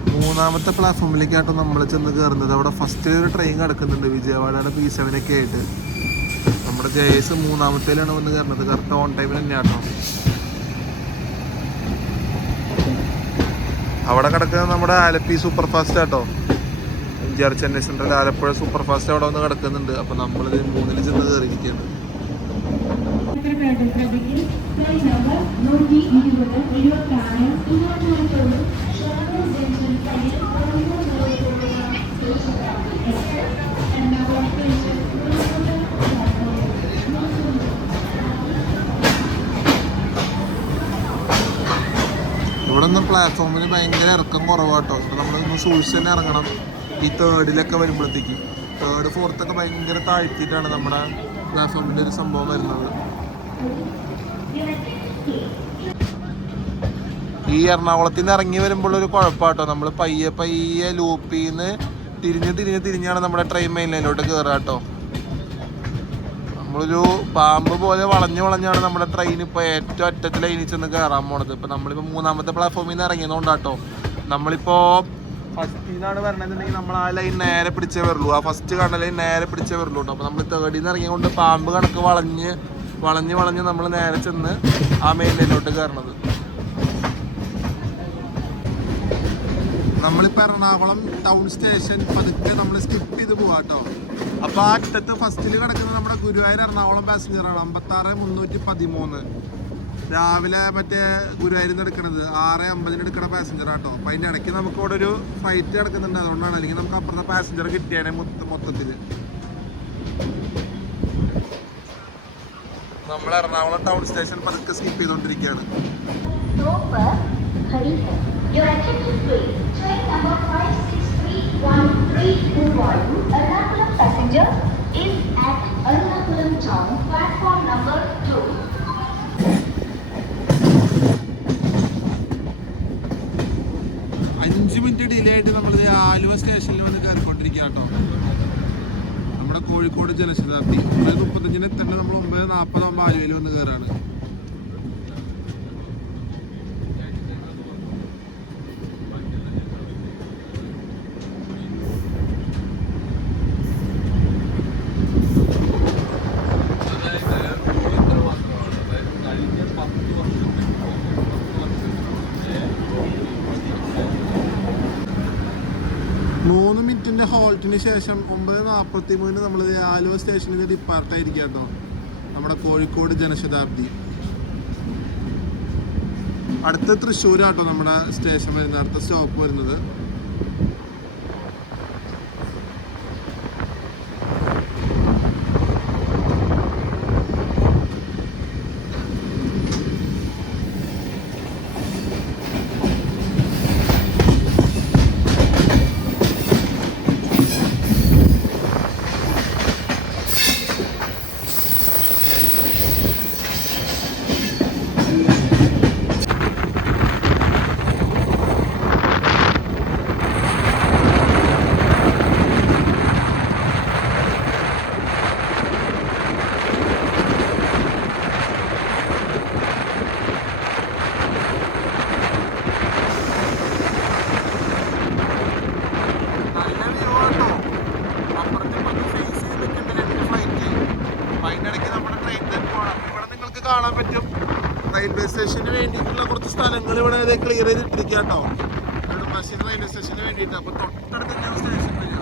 3ാമത്തെ പ്ലാറ്റ്ഫോമിലേക്കാട്ടോ നമ്മൾ ചെന്ന് കയറുന്നത്. അവിടെ ഫസ്റ്റ് ഒരു ട്രെയിൻ കിടക്കുന്നുണ്ട് വിജയവാഡയുടെ P7 ഒക്കെ ആയിട്ട്. നമ്മുടെ ജയസ് 3ാമത്തേലാണ് വന്ന് കയറുന്നത്. കറക്റ്റ് ഓൺ ടൈമിൽ തന്നെയാട്ടോ. അവിടെ കിടക്കുന്നത് നമ്മുടെ ആലപ്പി സൂപ്പർ ഫാസ്റ്റ് ആട്ടോ. MGR Chennai central Alappuzha super fast അവിടെ വന്ന് കിടക്കുന്നുണ്ട്. അപ്പോൾ നമ്മളിത് 3ൽ ചെന്ന് കയറിയിരിക്കുകയാണ്. ഇവിടെ നിന്ന് പ്ലാറ്റ്ഫോമിന് ഭയങ്കര ഇറക്കം കുറവാട്ടോ. അപ്പോൾ നമ്മളൊന്ന് സൂക്ഷിച്ച് തന്നെ ഇറങ്ങണം. ഈ തേർഡിലൊക്കെ വരുമ്പോഴത്തേക്ക് തേർഡ് ഫോർത്തൊക്കെ ഭയങ്കര താഴ്ത്തിയിട്ടാണ് നമ്മുടെ പ്ലാറ്റ്ഫോമിൻ്റെ ഒരു സംഭവം വരുന്നത്. ഈ എറണാകുളത്തിൽ നിന്ന് ഇറങ്ങി വരുമ്പോഴൊരു കുഴപ്പമാട്ടോ, നമ്മൾ പയ്യെ ലൂപ്പിൽ നിന്ന് തിരിഞ്ഞാണ് നമ്മുടെ ട്രെയിൻ മെയിൻ ലൈനിലോട്ട് കയറുക കേട്ടോ. നമ്മളൊരു പാമ്പ് പോലെ വളഞ്ഞാണ് നമ്മുടെ ട്രെയിൻ ഇപ്പോൾ ഏറ്റവും അറ്റത്ത് ലൈനിൽ ചെന്ന് കയറാൻ പോണത്. ഇപ്പോൾ നമ്മളിപ്പോൾ 3ാമത്തെ പ്ലാറ്റ്ഫോമിൽ നിന്ന് ഇറങ്ങിയതുകൊണ്ടാട്ടോ. നമ്മളിപ്പോൾ ഫസ്റ്റിൽ നിന്നാണ് വരണമെന്നുണ്ടെങ്കിൽ നമ്മൾ ആ ലൈൻ നേരെ പിടിച്ചേ വരുള്ളൂ, ആ ഫസ്റ്റ് കാണുന്ന ലൈൻ നേരെ പിടിച്ചേ വരുള്ളൂ കേട്ടോ. അപ്പോൾ നമ്മൾ തേർഡിൽ നിന്ന് ഇറങ്ങിയതുകൊണ്ട് പാമ്പ് കണക്ക് വളഞ്ഞ് നമ്മൾ നേരെ ചെന്ന് ആ മെയിൻ ലൈനിലോട്ട് കയറണത്. നമ്മളിപ്പോൾ എറണാകുളം ടൗൺ സ്റ്റേഷൻ പതുക്കെ നമ്മൾ സ്കിപ്പ് ചെയ്ത് പോവാം കേട്ടോ. അപ്പോൾ ആ അറ്റത്ത് ഫസ്റ്റിൽ കിടക്കുന്നത് നമ്മുടെ ഗുരുവായൂർ എറണാകുളം പാസഞ്ചറാണ് 56,313. രാവിലെ മറ്റേ ഗുരുവായൂരിൽ നിന്ന് എടുക്കണത് 6:50 എടുക്കുന്ന പാസഞ്ചർ ആട്ടോ. അപ്പോൾ അതിൻ്റെ ഇടയ്ക്ക് നമുക്ക് ഇവിടെ ഒരു ഫ്ലൈറ്റ് കിടക്കുന്നുണ്ട്, അതുകൊണ്ടാണ്. അല്ലെങ്കിൽ നമുക്ക് അപ്പുറത്തെ പാസഞ്ചർ കിട്ടിയാണെ മൊത്തത്തിൽ. നമ്മൾ എറണാകുളം ടൗൺ സ്റ്റേഷൻ പതുക്കെ സ്കിപ്പ് ചെയ്തുകൊണ്ടിരിക്കുകയാണ്. Your attention please. Train number 56313 Guruvayur, Ernakulam passenger is at Ernakulam town, platform number 2. 5 minute delay ആയിട്ട് നമ്മളിത് ആലുവ സ്റ്റേഷനിൽ വന്ന് കയറിക്കൊണ്ടിരിക്കുക കേട്ടോ. നമ്മുടെ കോഴിക്കോട് ജനശതാബ്ദി 9:35 എത്തേണ്ട നമ്മൾ 9:40 ആലുവയിൽ വന്ന് കയറാണ്. ഹോൾട്ടിന് ശേഷം 9:43 നമ്മൾ ആലുവ സ്റ്റേഷനിൽ നിന്ന് ഡിപ്പാർട്ടായിരിക്കും കേട്ടോ. നമ്മുടെ കോഴിക്കോട് ജനശതാബ്ദി അടുത്ത തൃശ്ശൂരാട്ടോ നമ്മുടെ സ്റ്റേഷൻ വരുന്നത്, അടുത്ത സ്റ്റോപ്പ് വരുന്നത്. കാണാൻ പറ്റും റെയിൽവേ സ്റ്റേഷന് വേണ്ടിയിട്ടുള്ള കുറച്ച് സ്ഥലങ്ങൾ ഇവിടെ ക്ലിയർ ചെയ്തിട്ടിരിക്കുക കേട്ടോ. നെടുമ്പാശ്ശേരി റെയിൽവേ സ്റ്റേഷന് വേണ്ടിയിട്ട്. അപ്പോൾ തൊട്ടടുത്ത് തന്നെയാണ് സ്റ്റേഷൻ വരിക.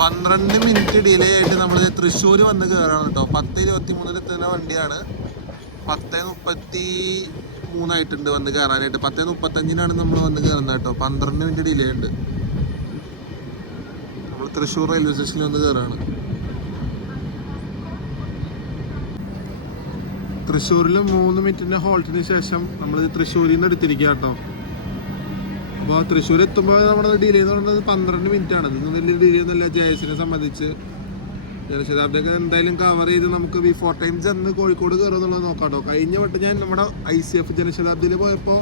പന്ത്രണ്ട് മിനിറ്റ് ഡിലേ ആയിട്ട് നമ്മൾ തൃശ്ശൂർ വന്ന് കയറാണ് കേട്ടോ. 10:23 എത്തുന്ന വണ്ടിയാണ്. 10:33 ആയിട്ടുണ്ട് വന്ന് കയറാനായിട്ട്. 10:35 നമ്മൾ വന്ന് കയറുന്നത് കേട്ടോ. 12 മിനിറ്റ് ഡിലേ ഉണ്ട്. നമ്മൾ തൃശ്ശൂർ റെയിൽവേ സ്റ്റേഷനിൽ വന്ന് കയറാണ്. തൃശ്ശൂരിൽ 3 മിനിറ്റിൻ്റെ ഹോൾട്ടിന് ശേഷം നമ്മൾ തൃശ്ശൂരിൽ നിന്ന് എടുത്തിരിക്കുക കേട്ടോ. അപ്പോൾ തൃശ്ശൂർ എത്തുമ്പോൾ നമ്മുടെ ഡിലേ എന്ന് പറയുന്നത് 12 മിനിറ്റാണ്. ഇതൊന്നും വലിയ ഡിലേ ഒന്നുമില്ല ജയസിനെ സംബന്ധിച്ച്. ജനശതാബ്ദിയൊക്കെ എന്തായാലും കവർ ചെയ്ത് നമുക്ക് ബിഫോർ ടൈം ചെന്ന് കോഴിക്കോട് കയറുമെന്നുള്ളത് നോക്കാം കേട്ടോ. കഴിഞ്ഞ വട്ടം ഞാൻ നമ്മുടെ ICF ജനശതാബ്ദിയിൽ പോയപ്പോൾ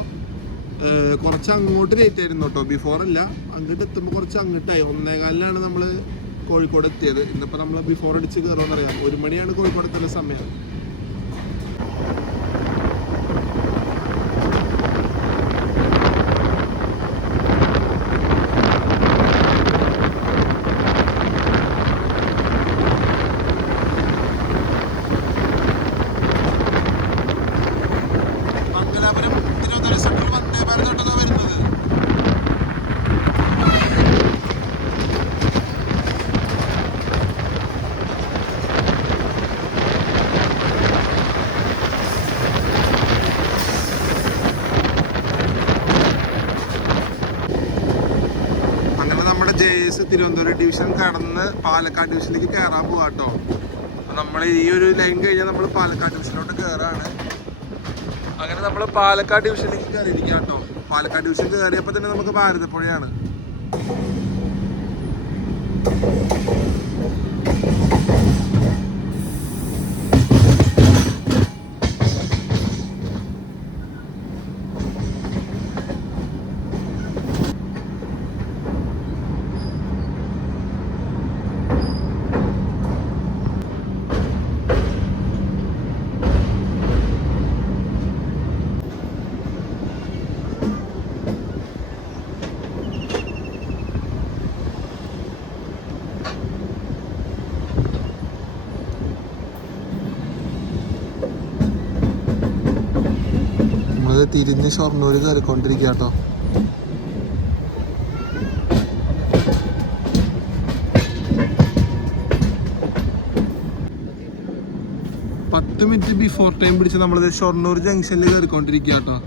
കുറച്ച് അങ്ങോട്ട് ലേറ്റ് ആയിരുന്നു കേട്ടോ. ബിഫോർ അല്ല, അങ്ങോട്ട് എത്തുമ്പോൾ കുറച്ച് അങ്ങോട്ടായി. 1:15 നമ്മൾ കോഴിക്കോട് എത്തിയത്. ഇന്നിപ്പോൾ നമ്മൾ ബിഫോർ അടിച്ച് കയറുമെന്നറിയാം. 1 മണിയാണ് കോഴിക്കോട് എത്തുന്ന സമയം. തിരുവനന്തപുരം ഡിവിഷൻ കടന്ന് പാലക്കാട് ഡിവിഷനിലേക്ക് കയറാൻ പോവാട്ടോ. നമ്മൾ ഈ ഒരു ലൈൻ കഴിഞ്ഞാൽ നമ്മൾ പാലക്കാട് ഡിവിഷനിലോട്ട് കയറാണ്. അങ്ങനെ നമ്മൾ പാലക്കാട് ഡിവിഷനിലേക്ക് കയറിയിരിക്കുക കേട്ടോ. പാലക്കാട് ഡിവിഷൻ കയറിയപ്പോൾ തന്നെ നമുക്ക് ഭാരതപ്പുഴയാണ്. തിരിഞ്ഞ് ഷൊർണൂർ കയറിക്കൊണ്ടിരിക്കുക കേട്ടോ. മിനിറ്റ് ബിഫോർ ടൈം പിടിച്ച് നമ്മളത് ഷൊർണൂർ ജംഗ്ഷനിൽ കയറിക്കൊണ്ടിരിക്കുക കേട്ടോ.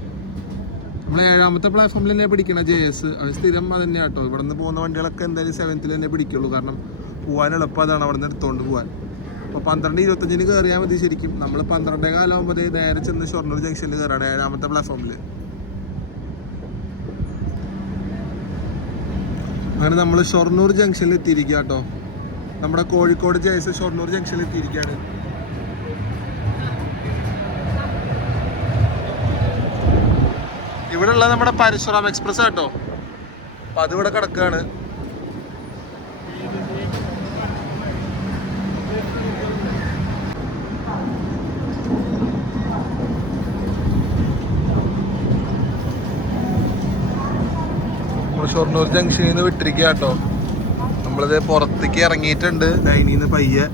നമ്മൾ 7ാമത്തെ പ്ലാറ്റ്ഫോമിൽ തന്നെ പിടിക്കണം JS. അത് സ്ഥിരം അത് തന്നെയാണ് കേട്ടോ. ഇവിടെ നിന്ന് പോകുന്ന വണ്ടികളൊക്കെ എന്തായാലും 7th തന്നെ പിടിക്കുള്ളൂ. കാരണം പോകാൻ എളുപ്പം അതാണ്, അവിടെ നിന്ന് എടുത്തുകൊണ്ട് പോകാൻ. അപ്പോൾ 12:25 കയറിയാൽ മതി ശരിക്കും. നമ്മൾ 12:15 ആകുമ്പോൾ നേരെ ചെന്ന് ഷൊർണൂർ ജംഗ്ഷനിൽ കയറാണ് 7ാമത്തെ പ്ലാറ്റ്ഫോമിൽ. അങ്ങനെ നമ്മൾ ഷൊർണൂർ ജംഗ്ഷനിൽ എത്തിയിരിക്കുക കേട്ടോ. നമ്മുടെ കോഴിക്കോട് JS ഷൊർണൂർ ജംഗ്ഷനിൽ എത്തിയിരിക്കുകയാണ്. ഇവിടെ ഉള്ള നമ്മുടെ പരശുറാം എക്സ്പ്രസ് കേട്ടോ. അപ്പം അതിവിടെ കിടക്കുകയാണ്. ഷൊർണൂർ ജംഗ്ഷനിൽ നിന്ന് വിട്ടിരിക്കുക കേട്ടോ. നമ്മളിത് പുറത്തേക്ക് ഇറങ്ങിയിട്ടുണ്ട് ലൈനിൽ നിന്ന് പയ്യെ.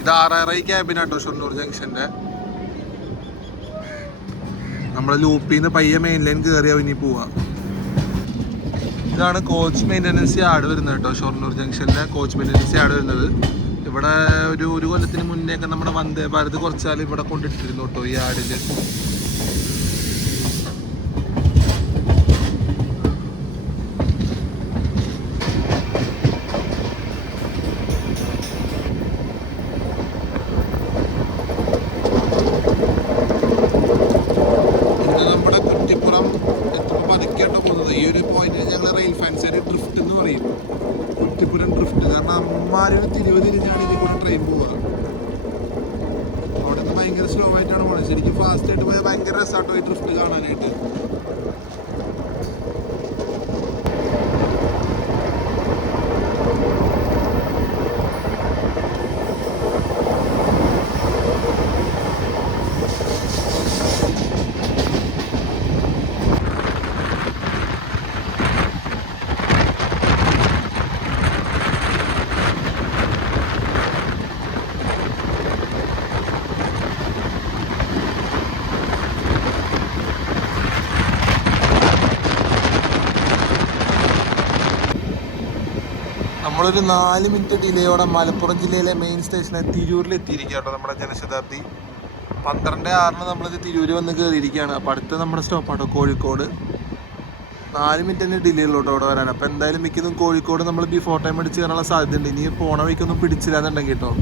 ഇത് RRI ക്യാബിനാട്ടോ ഷൊർണൂർ ജംഗ്ഷന്റെ. നമ്മൾ ലൂപ്പിൽ നിന്ന് പയ്യെ മെയിൻ ലൈൻ കയറിയാൽ ഇനി പോവാ. ഇതാണ് കോച്ച് മെയിൻ്റനൻസ് യാർഡ് വരുന്നത് കേട്ടോ. ഷൊർണൂർ ജംഗ്ഷനിലെ കോച്ച് മെയിൻ്റനൻസ് യാർഡ് വരുന്നത്. ഇവിടെ ഒരു കൊല്ലത്തിന് മുന്നേയൊക്കെ നമ്മുടെ വന്ദേ ഭാരത് കുറച്ചാൽ ഇവിടെ കൊണ്ടിട്ടിരുന്നു കേട്ടോ ഈ യാർഡിൽ. ഈ ഒരു പോയിന്റിൽ ഞങ്ങൾ റെയിൽ ഫാൻസ് ഡ്രിഫ്റ്റ് എന്ന് പറയും. കുറ്റിപ്പുരം ഡ്രിഫ്റ്റ്. കാരണം അമ്മാരൊരു തിരിഞ്ഞാണ് ഇതിൽ കൂടെ ട്രെയിൻ പോവുക. അവിടെ നിന്ന് ഭയങ്കര സ്ലോ ആയിട്ടാണ് പോകുന്നത്. ശരിക്കും ഫാസ്റ്റ് ആയിട്ട് പോയാൽ ഭയങ്കര രസമാട്ടോ ഈ ഡ്രിഫ്റ്റ് കാണാനായിട്ട്. നമ്മളൊരു 4 മിനിറ്റ് ഡിലേയോടെ മലപ്പുറം ജില്ലയിലെ മെയിൻ സ്റ്റേഷനായ തിരൂരിൽ എത്തിയിരിക്കുക കേട്ടോ. നമ്മുടെ ജനശതാബ്ദി 12:06 നമ്മളിത് തിരൂര് വന്ന് കയറിയിരിക്കുകയാണ്. അപ്പോൾ അടുത്ത നമ്മുടെ സ്റ്റോപ്പാട്ടോ കോഴിക്കോട്. 4 മിനിറ്റ് തന്നെ ഡിലേ ഉള്ളൂ കേട്ടോ അവിടെ വരാൻ. അപ്പോൾ എന്തായാലും മിക്കതും കോഴിക്കോട് നമ്മൾ ബിഫോർ ടൈം അടിച്ച് കയറാനുള്ള സാധ്യതയുണ്ട്. ഇനി പോണ വഴിക്കൊന്നും പിടിച്ചില്ല എന്നുണ്ടെങ്കിൽ കേട്ടോ.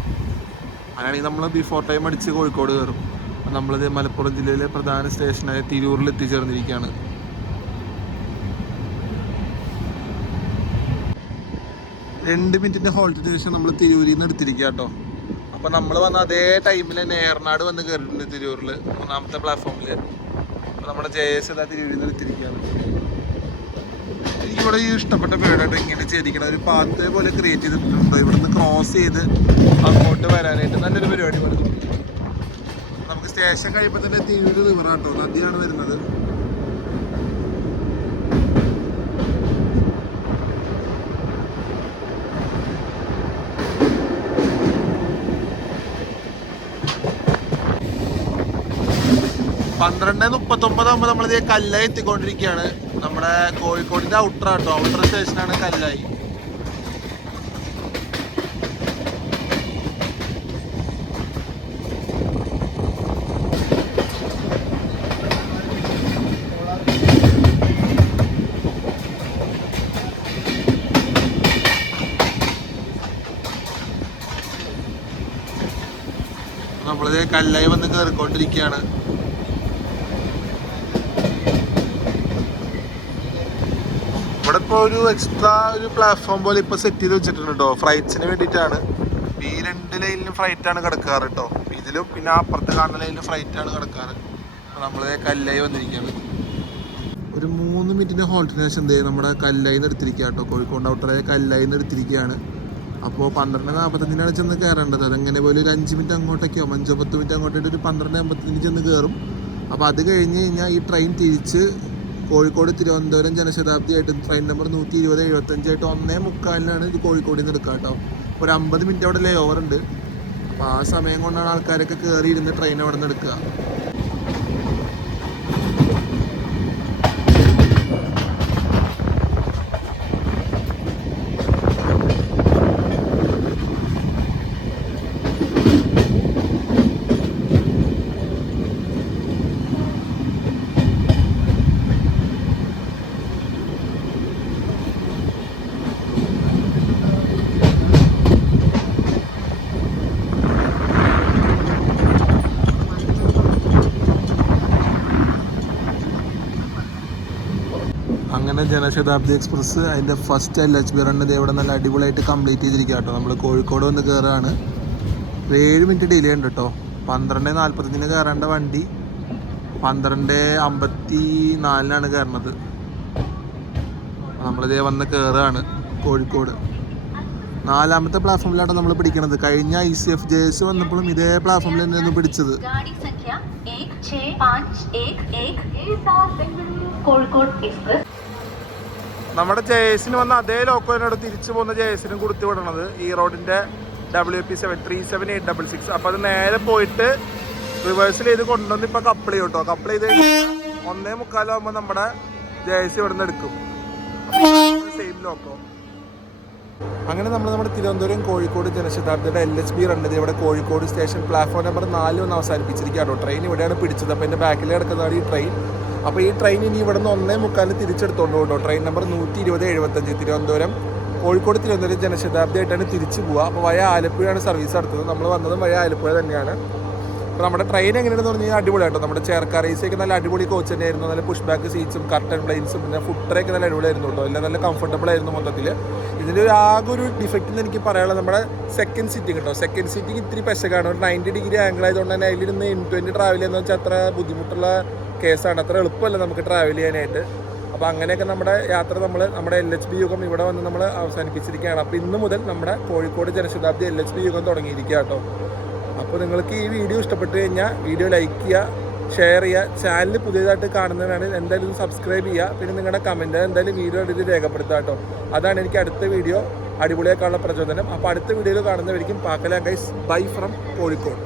അങ്ങനെയാണെങ്കിൽ നമ്മൾ ബിഫോർ ടൈം അടിച്ച് കോഴിക്കോട് കയറും. അപ്പോൾ നമ്മളിത് മലപ്പുറം ജില്ലയിലെ പ്രധാന സ്റ്റേഷനായ തിരൂരിൽ എത്തിച്ചേർന്നിരിക്കുകയാണ്. 2 മിനിറ്റിൻ്റെ ഹോൾട്ടിന് ശേഷം നമ്മൾ തിരൂരിൽ നിന്ന് എടുത്തിരിക്കുക കേട്ടോ. അപ്പോൾ നമ്മൾ വന്ന അതേ ടൈമിൽ തന്നെ ഏറനാട് വന്ന് കയറിയിട്ടുണ്ട് തിരൂരിൽ 3ാമത്തെ പ്ലാറ്റ്ഫോമിൽ. അപ്പോൾ നമ്മുടെ JS എല്ലാം തിരൂരിൽ നിന്ന് എടുത്തിരിക്കുകയാണ്. എനിക്കിവിടെ ഈ ഇഷ്ടപ്പെട്ട പേടായിട്ട് ഇങ്ങനെ ചെയ്തിരിക്കണം. ഒരു പാത്ത് പോലെ ക്രിയേറ്റ് ചെയ്തിട്ടുണ്ടോ ഇവിടുന്ന് ക്രോസ് ചെയ്ത് അങ്ങോട്ട് വരാനായിട്ട്. നല്ലൊരു പരിപാടി പോലെ തോന്നി. നമുക്ക് സ്റ്റേഷൻ കഴിയുമ്പോൾ തന്നെ തിരൂര് റിവറാട്ടോ, നദിയാണ് വരുന്നത്. പന്ത്രണ്ട് 39 ആകുമ്പോൾ നമ്മളിത് കല്ലായി എത്തിക്കൊണ്ടിരിക്കുകയാണ്. നമ്മുടെ കോഴിക്കോടിൻ്റെ ഔട്ടർ സ്റ്റേഷനാണ് കല്ലായി. നമ്മളിത് കല്ലായി വന്ന് കയറിക്കൊണ്ടിരിക്കുകയാണ്. ഇവിടെ ഇപ്പോൾ ഒരു എക്സ്ട്രാ ഒരു പ്ലാറ്റ്ഫോം പോലെ ഇപ്പോൾ സെറ്റ് ചെയ്ത് വെച്ചിട്ടുണ്ട് കേട്ടോ, ഫ്ലൈറ്റ്സിന് വേണ്ടിയിട്ടാണ്. ഈ 2 ലൈനിലും ഫ്ലൈറ്റാണ് കിടക്കാറ് കേട്ടോ, ഇതിലും പിന്നെ അപ്പുറത്ത് കാണുന്ന ലൈനിലും ഫ്ലൈറ്റാണ് കിടക്കാറ്. അപ്പോൾ നമ്മൾ കല്ലായി വന്നിരിക്കുകയാണ്. ഒരു 3 മിനിറ്റിന് ഹോൾട്ടിന് ശേഷം എന്ത് ചെയ്യും, നമ്മുടെ കല്ലായി നിന്ന് എടുത്തിരിക്കുക കേട്ടോ, കോഴിക്കോട് ഔട്ടറായ കല്ലായി നിന്ന് എടുത്തിരിക്കുകയാണ്. അപ്പോൾ 12:45 ചെന്ന് കയറേണ്ടത്. അതെങ്ങനെ പോലെ ഒരു 5 മിനിറ്റ് അങ്ങോട്ടേക്കോ 5-10 മിനിറ്റ് അങ്ങോട്ടേക്ക് ഒരു 12:55 ചെന്ന് കയറും. അപ്പോൾ അത് കഴിഞ്ഞ് കഴിഞ്ഞാൽ ഈ ട്രെയിൻ തിരിച്ച് കോഴിക്കോട് തിരുവനന്തപുരം ജനശതാബ്ദി ആയിട്ട് ട്രെയിൻ നമ്പർ 120-75 ആയിട്ട് 1:45 ഇത് കോഴിക്കോടിൽ നിന്ന് എടുക്കുക കേട്ടോ. ഒരു 50 മിനിറ്റ് അവിടെ ലേ ഓവർ ഉണ്ട്. അപ്പോൾ ആ സമയം കൊണ്ടാണ് ആൾക്കാരൊക്കെ കയറി ഇരുന്ന് ട്രെയിൻ അവിടെ നിന്ന് എടുക്കുക. അങ്ങനെ ജനശതാബ്ദി എക്സ്പ്രസ് അതിൻ്റെ ഫസ്റ്റ് LHB റൺ ഇവിടെ നല്ല അടിപൊളിയായിട്ട് കംപ്ലീറ്റ് ചെയ്തിരിക്കുക കേട്ടോ. നമ്മൾ കോഴിക്കോട് വന്ന് കയറുകയാണ്. 7 മിനിറ്റ് ഡിലേ ഉണ്ട് കേട്ടോ. 12:45 കയറേണ്ട വണ്ടി 12:54 കയറുന്നത്. നമ്മളിതേ വന്ന് കയറുകയാണ് കോഴിക്കോട്. 4ാമത്തെ പ്ലാറ്റ്ഫോമിലാണ് നമ്മൾ പിടിക്കുന്നത്. കഴിഞ്ഞ ICF JS വന്നപ്പോഴും ഇതേ പ്ലാറ്റ്ഫോമിൽ തന്നെയായിരുന്നു പിടിച്ചത്. നമ്മുടെ JS വന്ന അതേ ലോക്കോനോട് തിരിച്ചു പോകുന്ന JS കൊടുത്തു വിടണത് ഈ റോഡിൻ്റെ WP73786. അപ്പോൾ അത് നേരെ പോയിട്ട് റിവേഴ്സിൽ ചെയ്ത് കൊണ്ടുവന്ന് ഇപ്പോൾ കപ്പിൾ ചെയ്യും കേട്ടോ. കപ്പിൾ ചെയ്ത് 1:45 നമ്മുടെ JS ഇവിടെ നിന്ന് എടുക്കും. Same loco. അങ്ങനെ നമ്മുടെ തിരുവനന്തപുരം കോഴിക്കോട് ജനശതാബ്ദിയുടെ LHB റണ്ണത് ഇവിടെ കോഴിക്കോട് സ്റ്റേഷൻ പ്ലാറ്റ്ഫോം നമ്പർ 4 ഒന്ന് അവസാനിപ്പിച്ചിരിക്കുക കേട്ടോ. ട്രെയിൻ ഇവിടെയാണ് പിടിച്ചത്. അപ്പോൾ എൻ്റെ ബാക്കിൽ കിടക്കുന്നതാണ് ഈ ട്രെയിൻ. അപ്പോൾ ഈ ട്രെയിൻ ഇനി ഇവിടെ നിന്ന് 1:45 തിരിച്ചെടുത്തോണ്ട് കേട്ടോ. ട്രെയിൻ നമ്പർ 120-75 തിരുവനന്തപുരം കോഴിക്കോട് തിരുവനന്തപുരം ജനശതാബ്ദി ആയിട്ടാണ് തിരിച്ചു പോവുക. അപ്പോൾ വയ ആലപ്പുഴയാണ് സർവീസ് നടത്തുന്നത്. നമ്മൾ വന്നതും വയ ആലപ്പുഴ തന്നെയാണ്. അപ്പോൾ നമ്മുടെ ട്രെയിൻ എങ്ങനെയാണെന്ന് പറഞ്ഞാൽ അടിപൊളിയായിട്ടോ. നമ്മുടെ ചെയർക്കാർ AC നല്ല അടിപൊളി കോച്ച് തന്നെയായിരുന്നു. നല്ല പുഷ് ബാക്ക് സീറ്റ്സും കർട്ടൻ പ്ലെയിൻസും പിന്നെ ഫുട്ടറൊക്കെ നല്ല അടിപൊളിയായിരുന്നു കേട്ടോ. എല്ലാം നല്ല കംഫർട്ടബിൾ ആയിരുന്നു മൊത്തത്തിൽ. ഇതിൻ്റെ ആകെ ഒരു ഡിഫക്റ്റ് എന്ന് എനിക്ക് പറയാനുള്ളത് നമ്മുടെ സെക്കൻഡ് സീറ്റിംഗ് കേട്ടോ. സെക്കൻഡ് സീറ്റിംഗ് ഇത്തിരി പെശകാണ്. ഒരു 90 ഡിഗ്രി ആംഗിൾ ആയതുകൊണ്ട് തന്നെ അതിലിരുന്ന് M20 ട്രാവൽ ചെയ്യുന്നത് വെച്ചാൽ അത്ര ബുദ്ധിമുട്ടുള്ള കേസാണ്. അത്ര എളുപ്പമല്ല നമുക്ക് ട്രാവൽ ചെയ്യാനായിട്ട്. അപ്പോൾ അങ്ങനെയൊക്കെ നമ്മുടെ യാത്ര നമ്മുടെ LHB യുഗം ഇവിടെ വന്ന് നമ്മൾ അവസാനിപ്പിച്ചിരിക്കുകയാണ്. അപ്പോൾ ഇന്ന് മുതൽ നമ്മുടെ കോഴിക്കോട് ജനശതാബ്ദി LHB യുഗം തുടങ്ങിയിരിക്കുക കേട്ടോ. അപ്പോൾ നിങ്ങൾക്ക് ഈ വീഡിയോ ഇഷ്ടപ്പെട്ട് കഴിഞ്ഞാൽ വീഡിയോ ലൈക്ക് ചെയ്യുക, ഷെയർ ചെയ്യുക. ചാനൽ പുതിയതായിട്ട് കാണുന്നവരാണ് എന്തായാലും സബ്സ്ക്രൈബ് ചെയ്യുക. പിന്നെ നിങ്ങളുടെ കമൻറ്റ് എന്തായാലും വീഡിയോ എടുത്ത് രേഖപ്പെടുത്തുക കേട്ടോ. അതാണ് എനിക്ക് അടുത്ത വീഡിയോ അടിപൊളിയാക്കാനുള്ള പ്രചോദനം. അപ്പോൾ അടുത്ത വീഡിയോയിൽ കാണുന്നവരിക്കും പാക്കലാം ഗൈസ്. Bye from Kozhikode.